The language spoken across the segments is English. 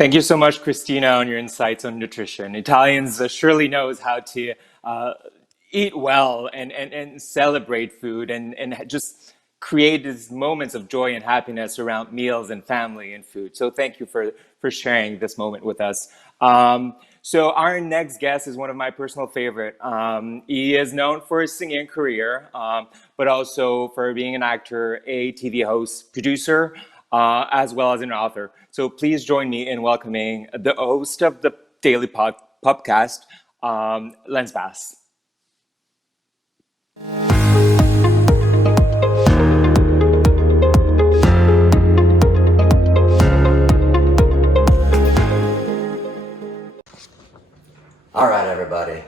Thank you so much, Christina, on your insights on nutrition. Italians surely knows how to uh, eat well and celebrate food and just create these moments of joy and happiness around meals and family and food. So thank you for sharing this moment with us. So our next guest is one of my personal favorite. He is known for his singing career, but also for being an actor, a TV host, producer, as well as an author. So please join me in welcoming the host of the Daily POPcast, Lens Bass. All right, everybody.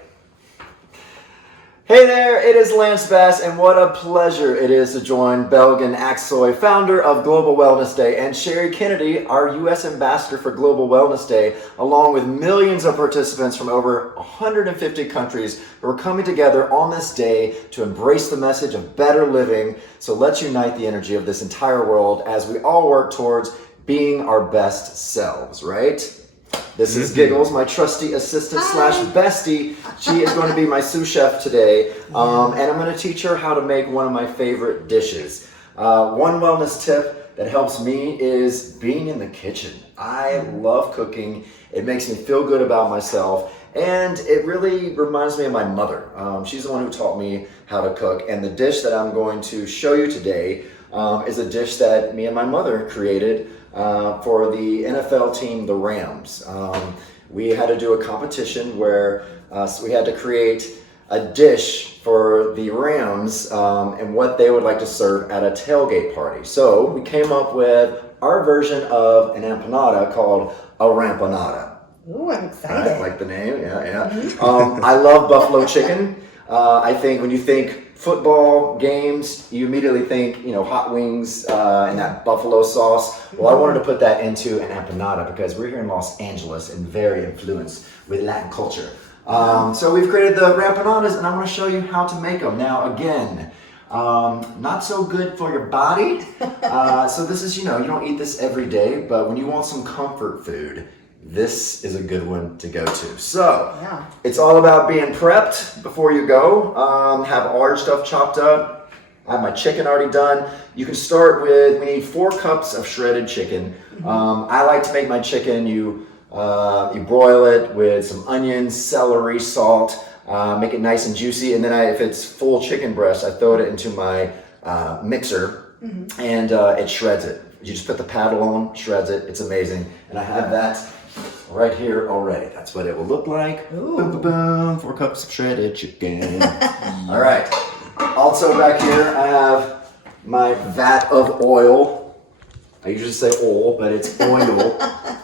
Hey there, it is Lance Bass, and what a pleasure it is to join Belgin Aksoy, founder of Global Wellness Day, and Sherry Kennedy, our U.S. ambassador for Global Wellness Day, along with millions of participants from over 150 countries who are coming together on this day to embrace the message of better living. So let's unite the energy of this entire world as we all work towards being our best selves, right? This is Giggles, my trusty assistant slash bestie. She is going to be my sous chef today, and I'm going to teach her how to make one of my favorite dishes. One wellness tip that helps me is being in the kitchen. I love cooking. It makes me feel good about myself, and it really reminds me of my mother. She's the one who taught me how to cook, and the dish that I'm going to show you today is a dish that me and my mother created for the NFL team, the Rams. We had to do a competition where we had to create a dish for the Rams and what they would like to serve at a tailgate party. So we came up with our version of an empanada called a rampanada. Ooh, I'm excited. I like the name, yeah. I love buffalo chicken. I think when you think football games, you immediately think, hot wings and that buffalo sauce. Well, I wanted to put that into an empanada because we're here in Los Angeles and very influenced with Latin culture. So we've created the rampanadas, and I want to show you how to make them. Now, again, not so good for your body. So this is, you don't eat this every day, but when you want some comfort food, this is a good one to go to. So, It's all about being prepped before you go. Have all your stuff chopped up. I have my chicken already done. You can start with, we need 4 cups of shredded chicken. I like to make my chicken, you broil it with some onions, celery, salt, make it nice and juicy. And then if it's full chicken breast, I throw it into my mixer and it shreds it. You just put the paddle on, shreds it. It's amazing. And I have that right here already. That's what it will look like. Boom, boom, boom. 4 cups of shredded chicken. All right. Also back here, I have my vat of oil. I usually say oil, but it's oil.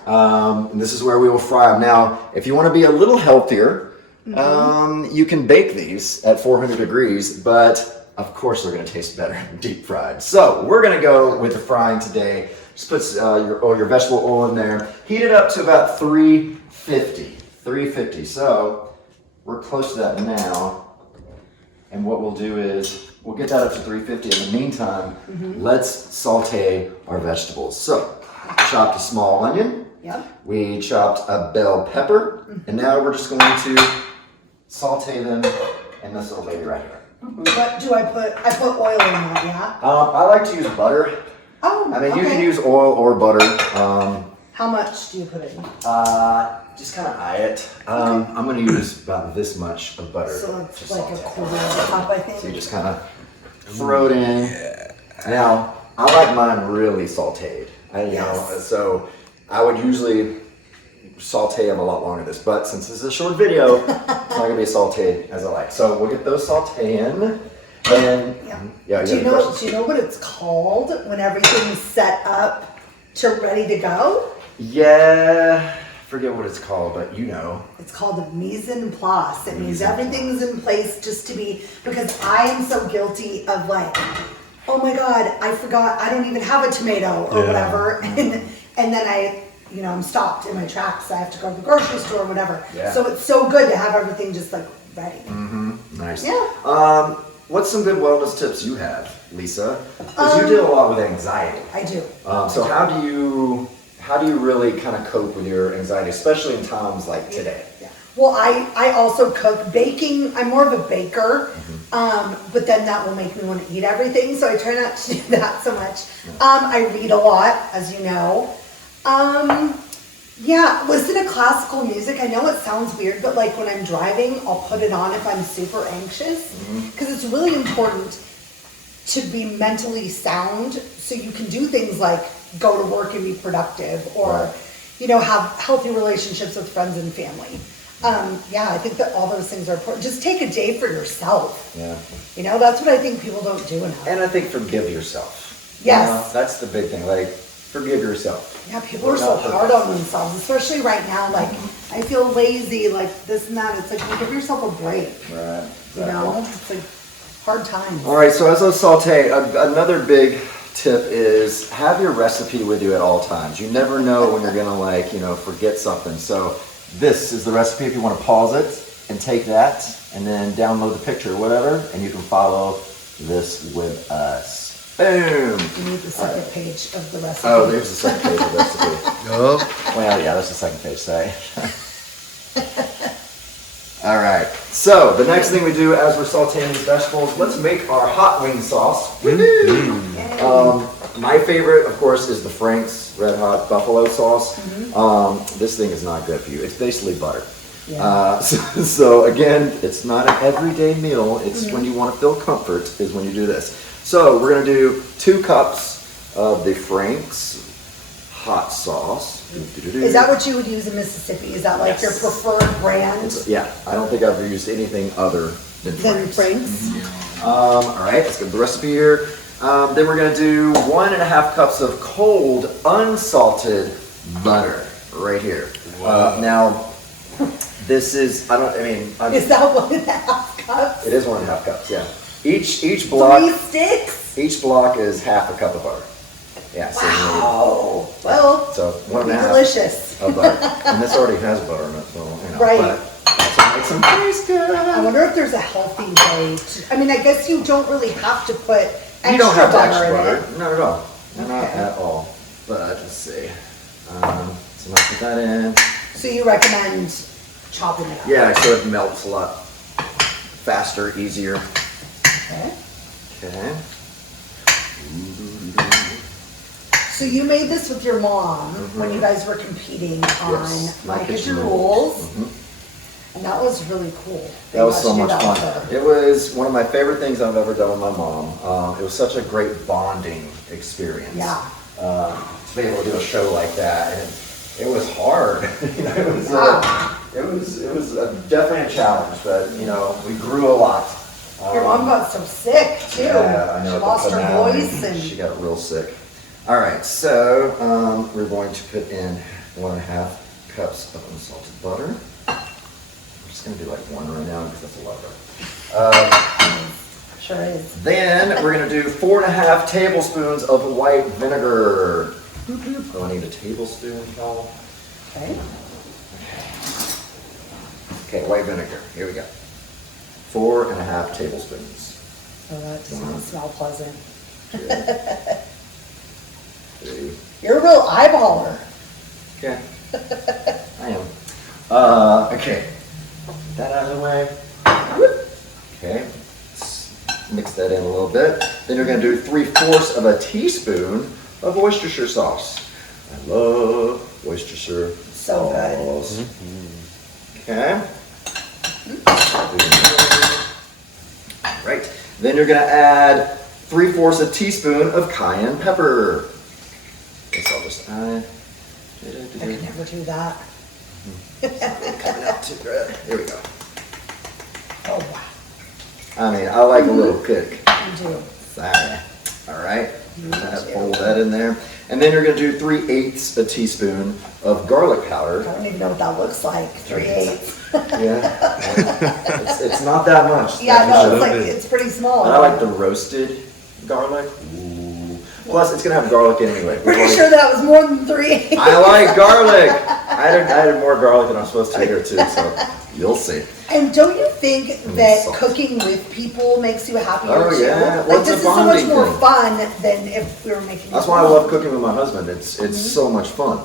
And this is where we will fry them. Now, if you want to be a little healthier, you can bake these at 400 degrees, but of course they're going to taste better deep fried. So we're going to go with the frying today. Just put your vegetable oil in there. Heat it up to about 350. So we're close to that now. And what we'll do is we'll get that up to 350. In the meantime, let's saute our vegetables. So chopped a small onion. Yep. We chopped a bell pepper. And now we're just going to saute them in this little baby right here. What do I put? I put oil in that, yeah? I like to use butter. Oh, I mean, you can use oil or butter. How much do you put in? Just kind of eye it. I'm going to use about this much of butter. So it's like a quarter of the cup, I think. So you just kind of throw it in. Now, I like mine really sauteed. So I would usually saute them a lot longer than this, but since this is a short video, it's not going to be as sauteed as I like. So we'll get those sauteing. And do you know what it's called when everything's set up to ready to go? Yeah, forget what it's called, but you know. It's called a mise en place. It means everything's in place just to be, because I am so guilty of like, oh my God, I forgot, I don't even have a tomato or whatever. And then I'm stopped in my tracks. I have to go to the grocery store or whatever. Yeah. So it's so good to have everything just like ready. Nice. Yeah. What's some good wellness tips you have, Lisa? Because you deal a lot with anxiety. I do. So how how do you really kind of cope with your anxiety, especially in times like today? Yeah. Well, I also cook. Baking, I'm more of a baker, but then that will make me want to eat everything, so I try not to do that so much. I read a lot, as you know. Yeah, listen to classical music. I know it sounds weird, but like when I'm driving, I'll put it on if I'm super anxious, because it's really important to be mentally sound so you can do things like go to work and be productive, or have healthy relationships with friends and family. Yeah, I think that all those things are important. Just take a day for yourself. Yeah. That's what I think people don't do enough. And I think forgive yourself. Yes. That's the big thing. Like, forgive yourself. Yeah, people are so hard on themselves, especially right now. Like, I feel lazy, like this and that. It's like, well, give yourself a break. Right. Exactly. It's like hard times. All right, so as I saute, another big tip is have your recipe with you at all times. You never know when you're gonna forget something. So this is the recipe if you want to pause it and take that and then download the picture or whatever, and you can follow this with us. Boom! You need the second page of the recipe. Oh, there's the second page of the recipe. Oh. Well, yeah, that's the second page, sorry. All right, so the next thing we do as we're sauteing these vegetables, let's make our hot wing sauce. My favorite, of course, is the Frank's Red Hot Buffalo sauce. This thing is not good for you. It's basically butter. Yeah. So again, it's not an everyday meal. It's when you want to feel comfort is when you do this. So we're going to do 2 cups of the Frank's hot sauce. Is that what you would use in Mississippi? Is that like your preferred brand? Yeah, I don't think I've ever used anything other than Frank's. Frank's? All right, let's get the recipe here. Then we're going to do 1.5 cups of cold, unsalted butter right here. Now, this is, is that 1.5 cups? It is 1.5 cups, yeah. Each block. 3 sticks? Each block is half a cup of butter. Yeah, so wow. Well, so 1.5 delicious. of butter. And this already has butter in it, so right. But that's what makes them taste good. I wonder if there's a healthy way to, I guess you don't really have to put extra You don't have to extra butter butter. in it. Not at all. Not at all. But let's see. So now put that in. So you recommend chopping it up? Yeah, so it melts a lot faster, easier. Okay. Okay. So you made this with your mom when you guys were competing on My Kitchen Rules. And that was really cool. That was so much fun. It was one of my favorite things I've ever done with my mom. It was such a great bonding experience. Yeah. To be able to do a show like that, and it was hard. It was definitely a challenge, but we grew a lot. Your mom got so sick too. Yeah, I know. She lost her voice and she got real sick. All right, so we're going to put in 1.5 cups of unsalted butter. I'm just gonna do like 1 right now because that's a lot of butter. Sure is. Then we're gonna do 4.5 tablespoons of white vinegar. So I need a tablespoon, y'all. Okay. Okay, white vinegar. Here we go. 4.5 tablespoons. Oh, that does not smell pleasant. 3. You're a real eyeballer. Okay. I am. Okay. Get that out of the way. Okay. Let's mix that in a little bit. Then you're going to do 3/4 of a teaspoon of Worcestershire sauce. I love Worcestershire So sauce. Okay. Right. Then you're going to add 3/4 a teaspoon of cayenne pepper. Guess I'll just add. I could never do that. Coming out too good. Here we go. Oh wow. I mean, I like a little kick. You do. Sorry. All right. Fold that in there. And then you're going to do 3/8 a teaspoon of garlic powder. I don't even know what that looks like. 3/8. Yeah. It's not that much. Yeah, no, it's like it's pretty small. And I like the roasted garlic. Ooh. Plus, it's going to have garlic in anyway. Pretty sure that was more than 3/8. I like garlic. I added more garlic than I'm supposed to here too, so you'll see. And don't you think that cooking with people makes you happier too? Yeah. Like this is so much more fun than if we were making. That's why I love cooking with my husband. It's so much fun.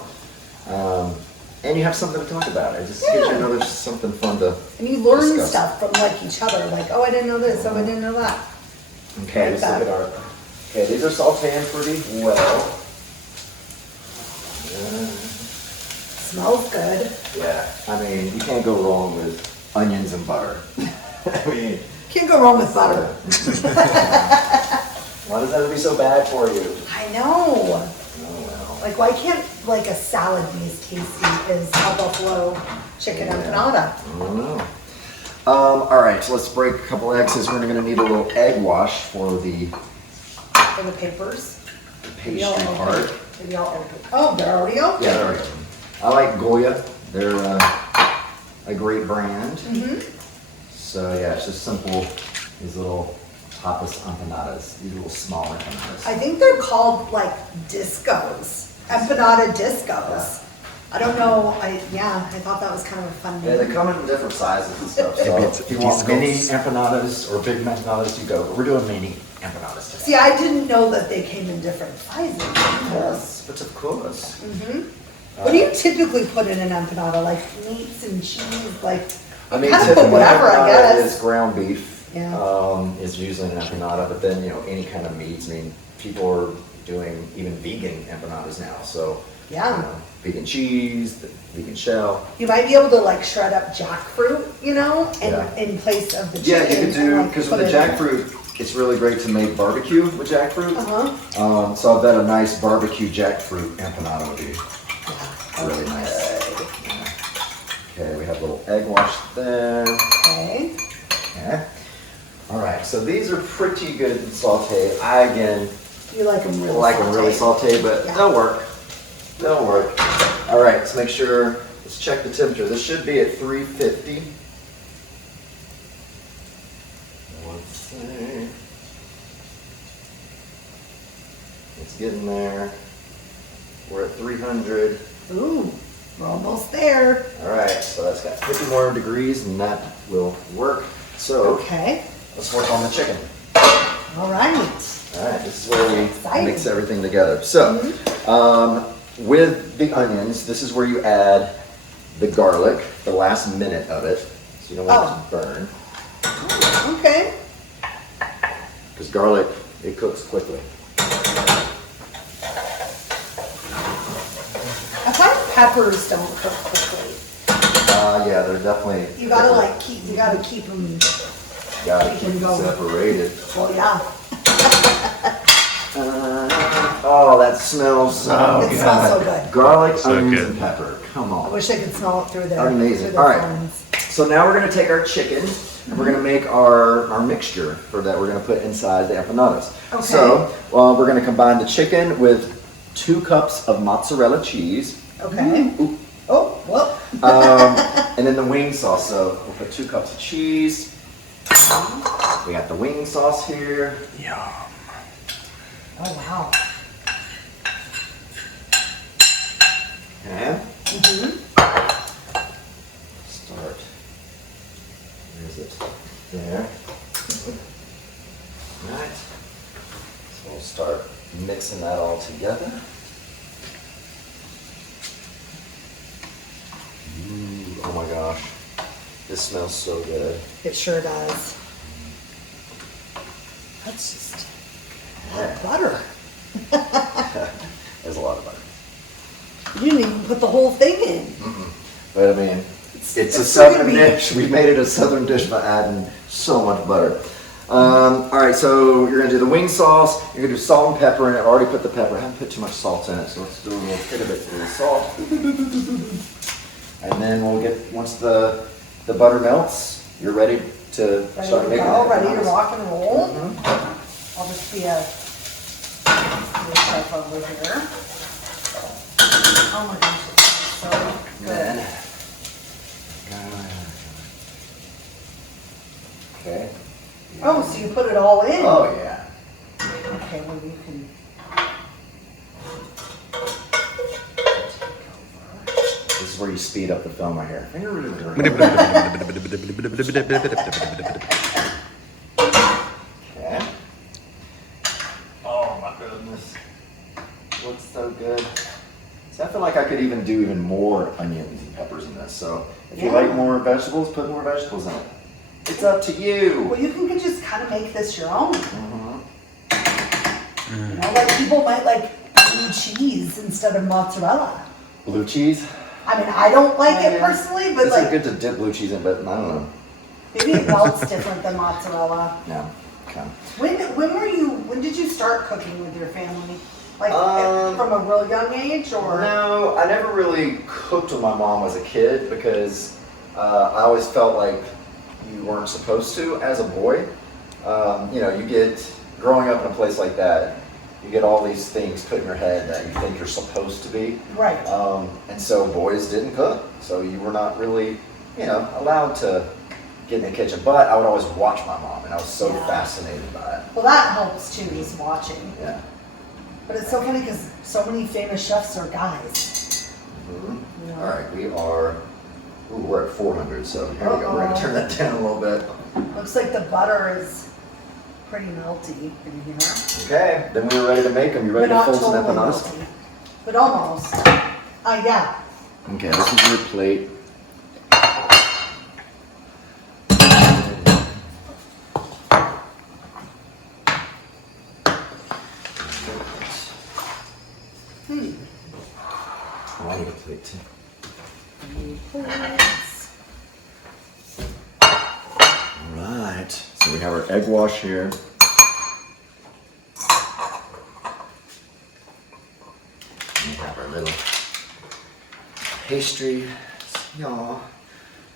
And you have something to talk about. It just gives you another something fun to And you learn discuss. stuff from like each other. Like, oh, I didn't know this. Oh, I didn't know that. Okay, let's look at our. Okay, these are sauteing pretty well. Smells good. Yeah, I mean, you can't go wrong with onions and butter. I mean, Can't go wrong with butter. why does that have to be so bad for you? I know. Oh well. Like, why can't like a salad be as tasty as a buffalo chicken empanada? I don't know. All right, so let's break a couple eggs. We're going to need a little egg wash for the For the papers. pastry part. Maybe I'll open. Oh, they're already open. Yeah, they're open. I like Goya. They're a great brand. So yeah, it's just simple. These little tapas empanadas. These little smaller empanadas. I think they're called like discos. Empanada discos. I don't know. I thought that was kind of a fun Yeah, name. they come in different sizes and stuff. So Maybe it's if you want discos. mini empanadas or big empanadas, you go. But we're doing mini empanadas today. See, I didn't know that they came in different sizes. Yes, but of course. What do you typically put in an empanada? Like meats and cheese? Like, I mean, kind of put typically whatever, I empanada guess. is ground beef. Yeah. Is usually an empanada, but then any kind of meats. I mean, people are doing even vegan empanadas now. So Yeah. Vegan cheese, the vegan shell. You might be able to like shred up jackfruit, and Yeah. in place of the Yeah, chicken. you could do, and, because put with the it in. jackfruit, it's really great to make barbecue with jackfruit. Uh-huh. So I bet a nice barbecue jackfruit empanada would be really nice. Okay, we have a little egg wash there. Okay. Okay. All right, so these are pretty good sauteed. I, again, You like them really like them really sauteed. sauteed, but Yeah. they'll work. They'll work. All right, let's make sure, let's check the temperature. This should be at 350. Let's see. It's getting there. We're at 300. Ooh, we're almost there. All right, so that's got 50 more degrees and that will work. So Okay. let's work on the chicken. All right. All right, this is where we Exciting. mix everything together. So, with the onions, this is where you add the garlic, the last minute of it, so you don't want it to burn. Okay. Because garlic, it cooks quickly. I find peppers don't cook quickly. Yeah, they're definitely. You gotta keep them. Gotta keep keep them them going. separated. Well, yeah. Oh, that smells so It good. smells so good. Garlic, So onions, good. and pepper. Come I on. wish I could smell it through there. Amazing. Through All the right. phones. So now we're going to take our chicken and we're going to make our mixture for that we're going to put inside the empanadas. Okay. So we're going to combine the chicken with 2 cups of mozzarella cheese. Okay. Ooh. Oh, well. And then the wing sauce. So we'll put 2 cups of cheese. We got the wing sauce here. Yum. Oh, wow. Okay. Mm-hmm. Start. Where is it? There. All right. So we'll start mixing that all together. Ooh, oh my gosh. This smells so good. It sure does. That's just a lot of butter. There's a lot of butter. You didn't even put the whole thing in. But I mean, it's a it's still southern gonna be- dish. We made it a southern dish by adding so much butter. All right, so you're gonna do the wing sauce. You're gonna do salt and pepper in it. I already put the pepper. I haven't put too much salt in it, so let's do a little bit of it for the salt. And then we'll get, once the butter melts, you're ready to Ready start to making go, it. ready to rock and roll. I'll just be a chef over here. Oh my gosh, it smells so And good. then, okay. Oh, so you put it all in? Oh yeah. Okay, well you can. This is where you speed up the film right here. Okay. Oh my goodness. Looks so good. See, I feel like I could even do even more onions and peppers in this. So if you Yeah. like more vegetables, put more vegetables in it. It's up to you. Well, you can just kind of make this your own. Mhm. You know, like people might like blue cheese instead of mozzarella. Blue cheese. I mean, I don't like it personally, but It's like good to dip blue cheese in, but I don't know. maybe it melts different than mozzarella. No. Okay. When did you start cooking with your family? Like from a real young age, or? No, I never really cooked with my mom as a kid because I always felt like you weren't supposed to as a boy. You know, you get, growing up in a place like that, you get all these things put in your head that you think you're supposed to be. Right. And so boys didn't cook. So you were not really, you know, allowed to get in the kitchen. But I would always watch my mom, and I was so Yeah. fascinated by it. Well, that helps too, is watching. Yeah. But it's so funny because so many famous chefs are guys. Mhm. Yeah. All right, we're at 400, so here we go. We're gonna turn that down a little bit. Looks like the butter is pretty melty in here. Okay, then we were ready to make them. You ready But to not fold some totally empanadas? melty. But almost. Yeah. Okay, this is your plate. Oh, I need a plate too. Alright, so we have our egg wash here. We have our little pastry, y'all.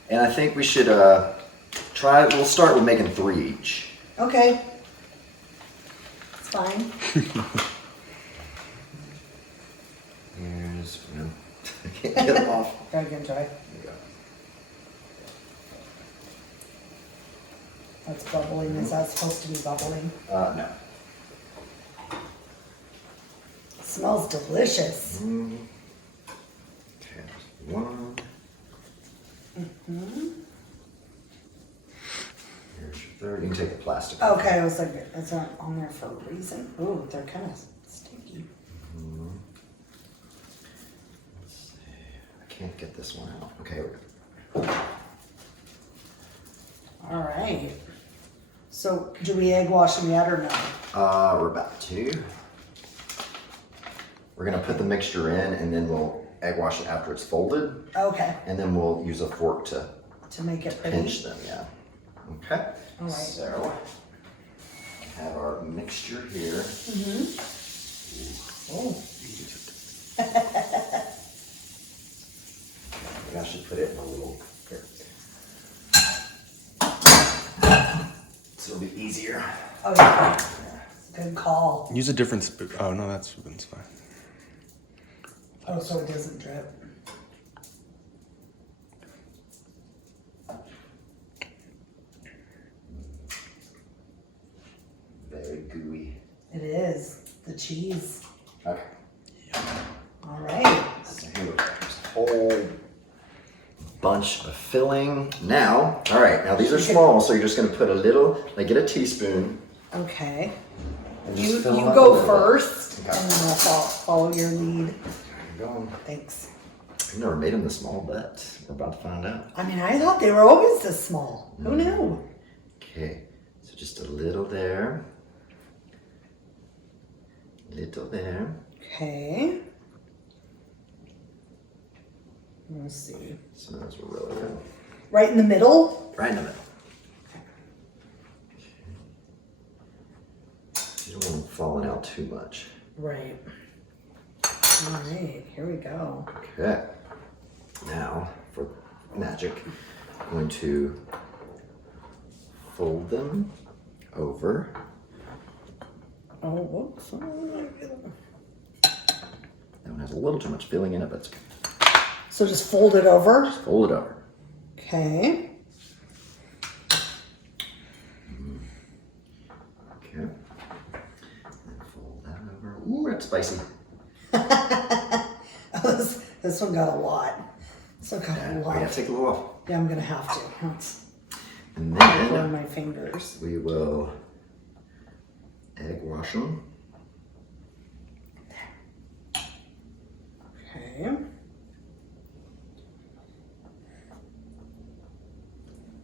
And I think we should we'll start with making 3 each. Okay. It's fine. Here's, I can't get them off. Try again, try. There you go. That's bubbling. Is that supposed to be bubbling? No. It smells delicious. Okay, there's 1. Here's your 3rd. You can take the plastic. Okay, I was like, that's not on there for a reason. Ooh, they're kind of sticky. Let's see. I can't get this one out. Okay, we're good. All right. So, do we egg wash them yet or no? We're about to. We're gonna put the mixture in, and then we'll egg wash it after it's folded, Okay. and then we'll use a fork to To make it pretty. pinch them. Yeah. Okay. All right. So we have our mixture here. Oh. Maybe I should put it in a little here. So it'll be easier. Oh yeah. Good call. Use a different spoon. Oh no, that spoon's fine. Oh, so it doesn't drip. Very gooey. It is. The cheese. Okay. All right. So here we go. There's a whole bunch of filling. Now, all right, now these are small, so you're just gonna put a little, like get a teaspoon. Okay. And just You fill them up a go little bit. first, Okay. and then I'll follow your lead. There you go. Thanks. I've never made them this small, but we're about to find out. I mean, I thought they were always this small. Who knew? Okay, so just a little there. Little there. Okay. Let's see. Some of those were really good. Right in the middle? Right in the middle. You don't want them falling out too much. Right. All right, here we go. Okay. Now, for magic, I'm going to fold them over. Oh, whoops. That one has a little too much filling in it, but it's okay. So just fold it over. Fold it over. Okay. Okay. And fold that over. Ooh, that's spicy. Oh, this one got a lot. This one got a We lot. have to take a little off. Yeah, I'm gonna have to. Let's And burn then my fingers. we will egg wash them. Okay.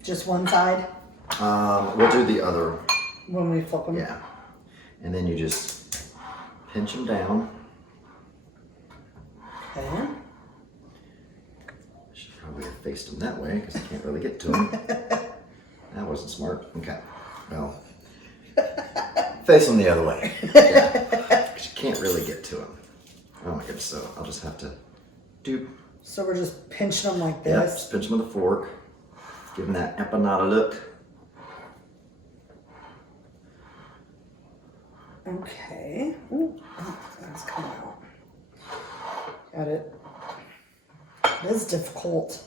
Just one side We'll do the other. when we flip them. Yeah. And then you just pinch them down. Okay. Should probably have faced them that way because I can't really get to them. That wasn't smart. Okay. Well, face them the other way. Yeah. Because you can't really get to them. Oh my goodness. So I'll just have to do. So we're just pinching them like Yeah, this. just pinch them with a fork. Give them that empanada look. Okay. Ooh, oh, that's coming out. Got it. It is difficult.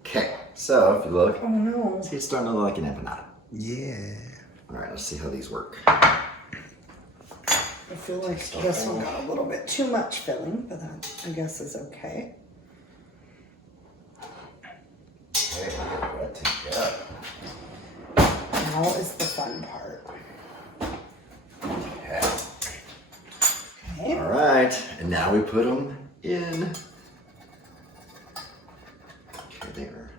Okay. So if you look, Oh no. see, it's starting to look like an empanada. Yeah. All right, let's see how these work. I feel like this one got a little bit too much filling, but that I guess is okay. Okay, I'll get that taken care of. Now is the fun part. Okay. Okay. All right, and now we put them in. Okay, there.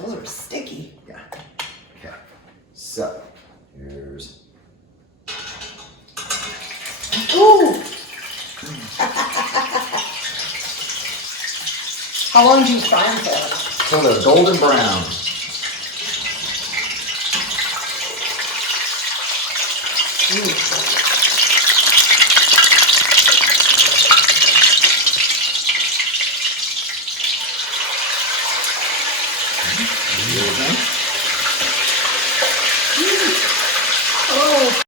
Those are sticky. Yeah. Okay. So here's. Ooh! How long do you fry them for? So they're golden brown. Oh!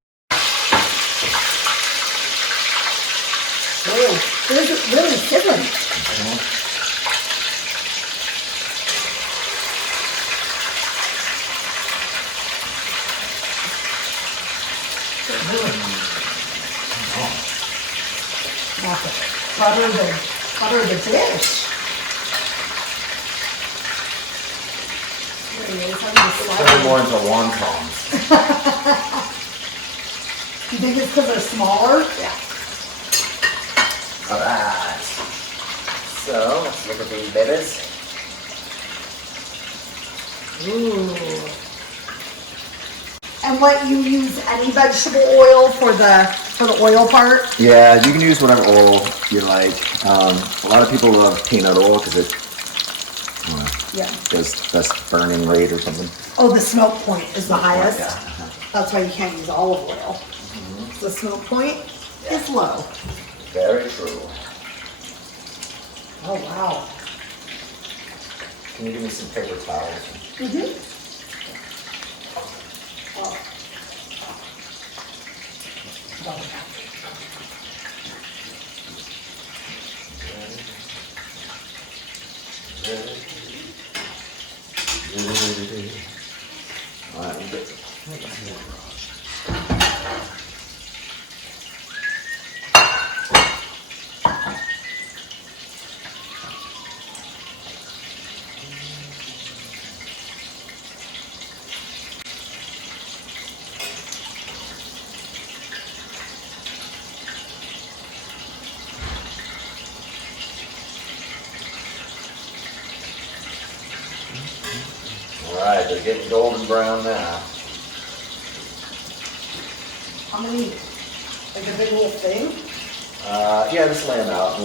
Whoa, they're really sizzling. Butter the dish. There he is, having to slide Turn it. more into wontons. You think it's because they're smaller? Yeah. All right. So let's look at these babies. Ooh. And what, you use any vegetable oil for the oil part? Yeah, you can use whatever oil you like. A lot of people love peanut oil because it Yeah. does best burning rate or something. Oh, the smoke point is the highest. Yeah. That's why you can't use olive oil. The smoke point is low. Very true. Oh, wow. Can you give me some paper towels? Mm-hmm. Oh. All right, we'll get All right, they're getting golden brown now. How many? Like a big whole thing? Yeah, just lay them out.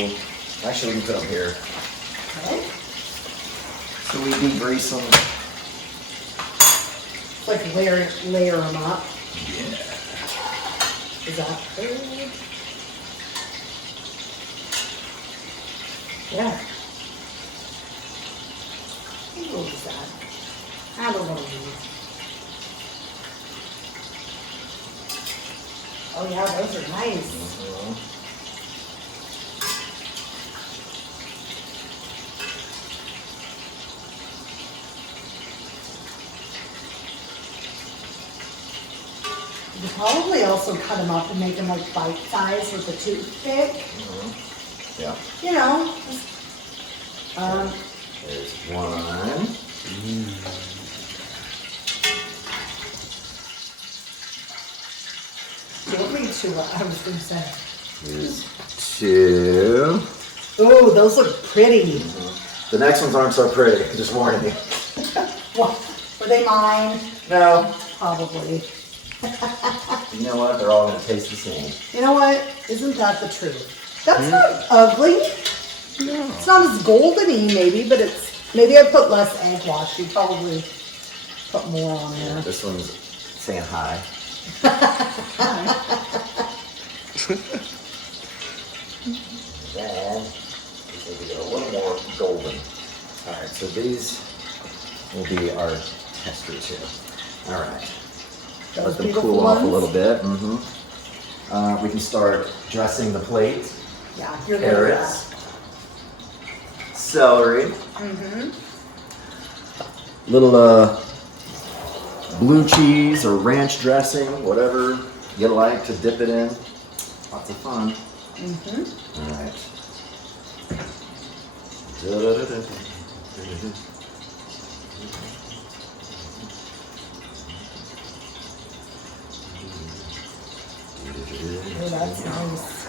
Actually, we can put them here. Okay. So we degrease them. Like layer them up. Yeah. Is that good? Yeah. What is that? I don't know. Oh yeah, those are nice. You could probably also cut them up and make them like bite size with a toothpick. Yeah. You know. There's one. Do you want me to, I was going to say. Here's two. Oh, those look pretty. The next ones aren't so pretty, just warning you. What? Were they mine? No. Probably. You know what? They're all going to taste the same. You know what? Isn't that the truth? That's not ugly. No. It's not as goldeny, maybe, but it's, maybe I put less egg wash. You probably put more on there. This one's saying hi. Then, maybe get a little more golden. All right, so these will be our testers here. All right. Let Those them beautiful cool off a ones? little bit. We can start dressing the plate. Yeah, you're good at Carrots, celery, little blue cheese or ranch dressing, whatever you like to dip it in. Lots of fun. All right. Oh, that's nice.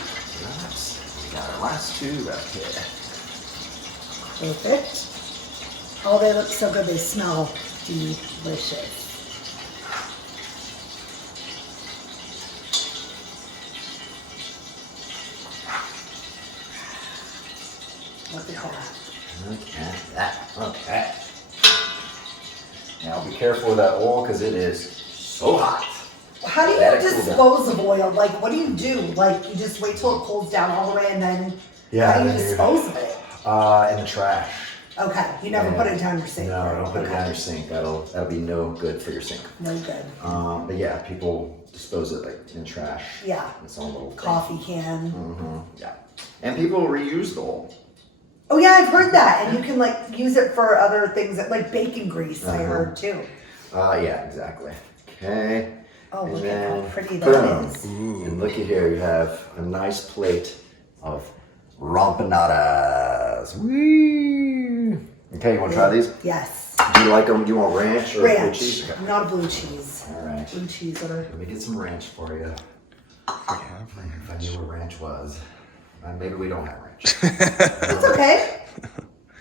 We got our last two up here. Perfect. Oh, they look so good. They smell delicious. Look at that. Look at that. Okay. Now be careful with that oil because it is so hot. How do you Let it cool down. dispose of oil? Like, what do you do? Like, you just wait till it cools down all the way and then Yeah, how do you then you- dispose of it? In the trash. Okay, you never put it down your sink. No, right? don't put it Okay. down your sink. That'll be no good for your sink. No good. But yeah, people dispose it like in trash. Yeah. Its own little thing. Coffee can. Yeah. And people reuse the oil. Oh yeah, I've heard that. And you can like use it for other things like bacon grease, I heard too. Yeah, exactly. Okay. Oh, And look at how then, pretty boom. that is. And looky here, you have a nice plate of rompanadas. Whee! Okay, you want to try these? Yes. Do you like them? Do you want ranch or blue Ranch, cheese? Okay. not a blue cheese. All right. Blue cheese or Let me get some ranch for you. If I knew what ranch was. Maybe we don't have ranch. It's okay.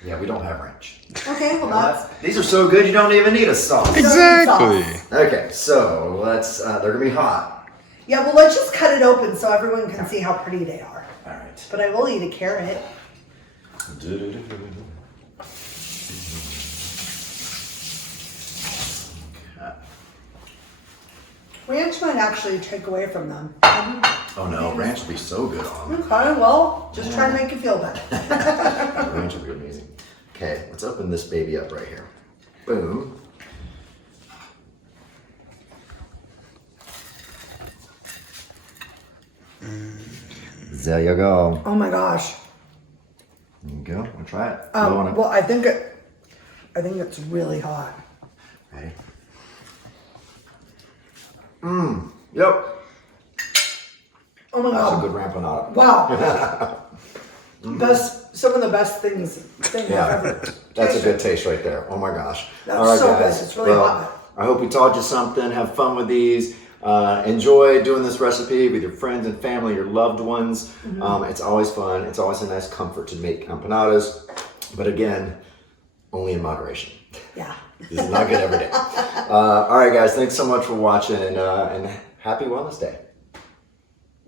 Yeah, we don't have ranch. Okay, well that's These are so good you don't even need a sauce. Exactly. Okay, so let's, they're gonna be hot. yeah, well let's just cut it open so everyone can see how pretty they are. All right. But I will eat a carrot. Ranch might actually take away from them. Oh no, ranch will be so good on them. Okay, well, just trying to make you feel better. Ranch will be amazing. Okay, let's open this baby up right here. Boom. There you go. Oh my gosh. There you go. Wanna try it? Blow on it. Well, I think it's really hot. Ready? Yep. Oh my That's a god. good rampanada. Wow. Some of the best things I've Yeah, ever that's a tasted. good taste right there. Oh my gosh. That's so good. It's really hot. I hope we taught you something. Have fun with these. Enjoy doing this recipe with your friends and family, your loved ones. It's always fun. It's always a nice comfort to make empanadas. But again, only in moderation. Yeah. This is not good every day. All right, guys. Thanks so much for watching and happy Wellness Day.